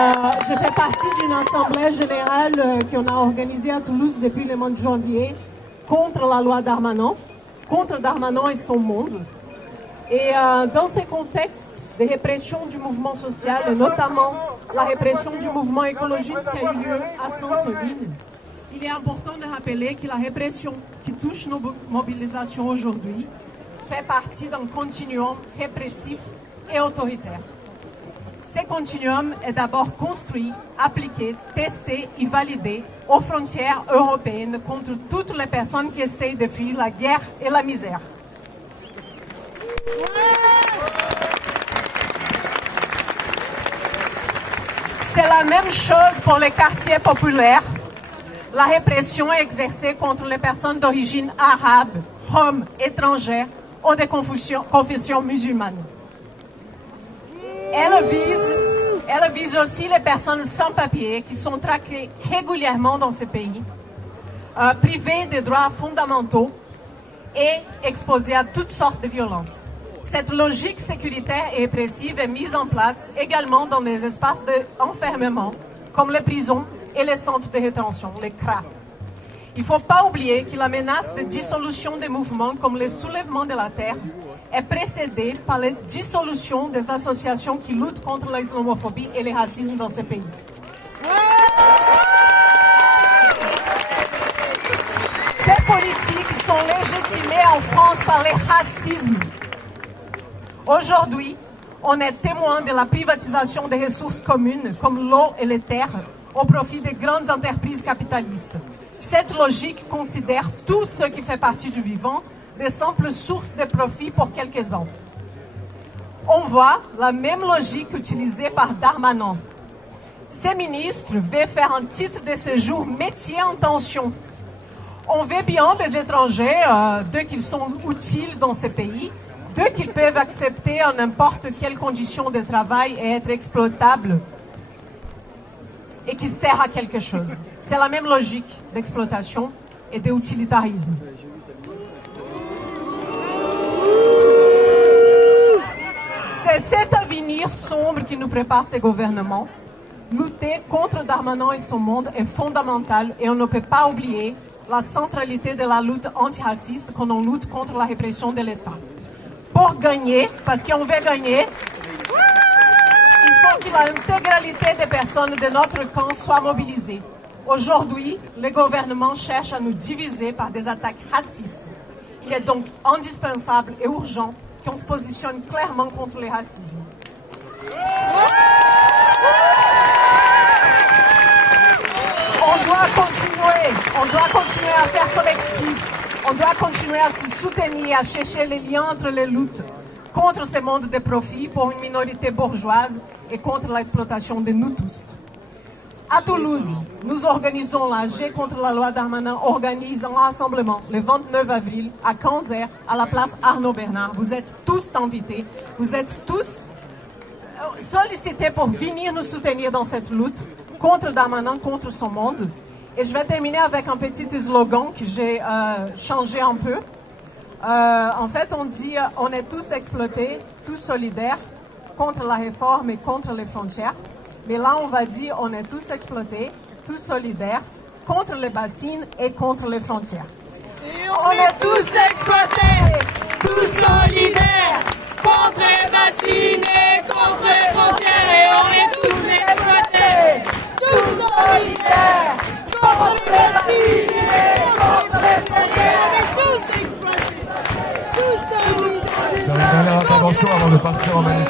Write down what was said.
Je fais partie d'une assemblée générale qu'on a organisée à Toulouse depuis le mois de janvier contre la loi Darmanin, contre Darmanin et son monde. Et dans ces contextes de répression du mouvement social, et notamment la répression du mouvement écologiste qui a eu lieu à Saint-Soline, il est important de rappeler que la répression qui touche nos mobilisations aujourd'hui fait partie d'un continuum répressif et autoritaire. Ce continuum est d'abord construit, appliqué, testé et validé aux frontières européennes contre toutes les personnes qui essayent de fuir la guerre et la misère. C'est la même chose pour les quartiers populaires. La répression est exercée contre les personnes d'origine arabe, roms, étrangères ou de confession musulmane. Elle vise aussi les personnes sans papier qui sont traquées régulièrement dans ces pays, privées des droits fondamentaux et exposées à toutes sortes de violences. Cette logique sécuritaire et répressive est mise en place également dans des espaces d'enfermement comme les prisons et les centres de rétention, les CRA. Il ne faut pas oublier que la menace de dissolution des mouvements comme le soulèvement de la terre est précédée par la dissolution des associations qui luttent contre l'islamophobie et le racisme dans ces pays. Ces politiques sont légitimées en France par le racisme. Aujourd'hui, on est témoin de la privatisation des ressources communes comme l'eau et les terres au profit des grandes entreprises capitalistes. Cette logique considère tout ce qui fait partie du vivant des simples sources de profit pour quelques-uns. On voit la même logique utilisée par Darmanin. Ces ministres veulent faire un titre de séjour métier en tension. On veut bien des étrangers dès qu'ils sont utiles dans ces pays, dès qu'ils peuvent accepter en n'importe quelle condition de travail et être exploitables et qui sert à quelque chose. C'est la même logique d'exploitation et d'utilitarisme. C'est cet avenir sombre qui nous prépare ces gouvernements. Lutter contre Darmanin et son monde est fondamental et on ne peut pas oublier la centralité de la lutte antiraciste quand on lutte contre la répression de l'État. Pour gagner, parce qu'on veut gagner, il faut que l'intégralité des personnes de notre camp soit mobilisée. Aujourd'hui, le gouvernement cherche à nous diviser par des attaques racistes. Il est donc indispensable et urgent qu'on se positionne clairement contre le racisme. On doit continuer à faire collectif. On doit continuer à se soutenir, à chercher les liens entre les luttes contre ce monde de profit pour une minorité bourgeoise et contre l'exploitation de nous tous. À Toulouse, nous organisons la G contre la loi Darmanin organise un rassemblement le 29 avril à 15h à la place Arnaud Bernard. Vous êtes tous invités, vous êtes tous sollicités pour venir nous soutenir dans cette lutte contre Darmanin, contre son monde. Et je vais terminer avec un petit slogan que j'ai changé un peu. En fait, on dit on est tous exploités, tous solidaires contre la réforme et contre les frontières. Mais là, on va dire on est tous exploités, tous solidaires contre les bassines et contre les frontières. On est tous exploités, tous solidaires contre les bassines et contre les frontières. Et on est tous exploités, tous solidaires contre les bassines et contre les frontières. On est tous exploités, tous solidaires. Dernière intervention avant de partir en manif.